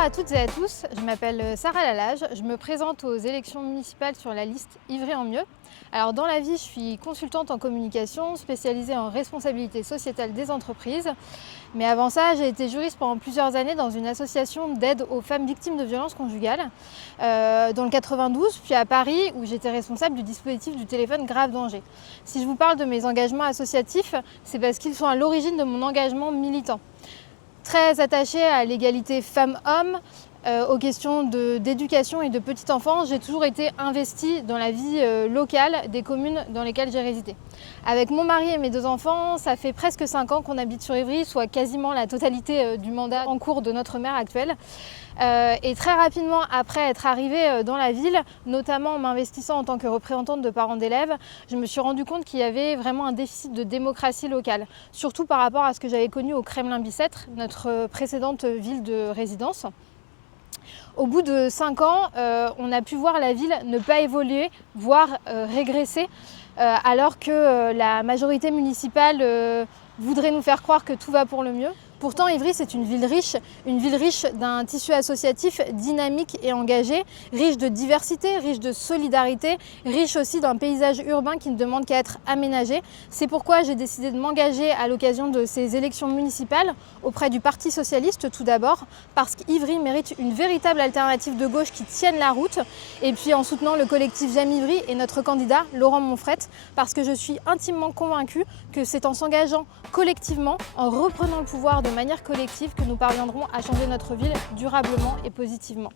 à toutes et à tous, je m'appelle Sarah Lalage, je me présente aux élections municipales sur la liste Ivry en mieux. Alors dans la vie, je suis consultante en communication, spécialisée en responsabilité sociétale des entreprises. Mais avant ça, j'ai été juriste pendant plusieurs années dans une association d'aide aux femmes victimes de violences conjugales, dans le 92, puis à Paris, où j'étais responsable du dispositif du téléphone grave danger. Si je vous parle de mes engagements associatifs, c'est parce qu'ils sont à l'origine de mon engagement militant. Très attachée à l'égalité femmes-hommes, aux questions d'éducation et de petite enfance, j'ai toujours été investie dans la vie locale des communes dans lesquelles j'ai résidé. Avec mon mari et mes 2 enfants, ça fait presque 5 ans qu'on habite sur Ivry, soit quasiment la totalité du mandat en cours de notre maire actuelle. Et très rapidement après être arrivée dans la ville, notamment en m'investissant en tant que représentante de parents d'élèves, je me suis rendu compte qu'il y avait vraiment un déficit de démocratie locale, surtout par rapport à ce que j'avais connu au Kremlin-Bicêtre, notre précédente ville de résidence. Au bout de 5 ans, on a pu voir la ville ne pas évoluer, voire régresser, alors que la majorité municipale voudrait nous faire croire que tout va pour le mieux. Pourtant, Ivry, c'est une ville riche d'un tissu associatif dynamique et engagé, riche de diversité, riche de solidarité, riche aussi d'un paysage urbain qui ne demande qu'à être aménagé. C'est pourquoi j'ai décidé de m'engager à l'occasion de ces élections municipales auprès du Parti socialiste tout d'abord, parce qu'Ivry mérite une véritable alternative de gauche qui tienne la route, et puis en soutenant le collectif J'aime Ivry et notre candidat Laurent Monfrette, parce que je suis intimement convaincue que c'est en s'engageant collectivement, en reprenant le pouvoir de manière collective, que nous parviendrons à changer notre ville durablement et positivement.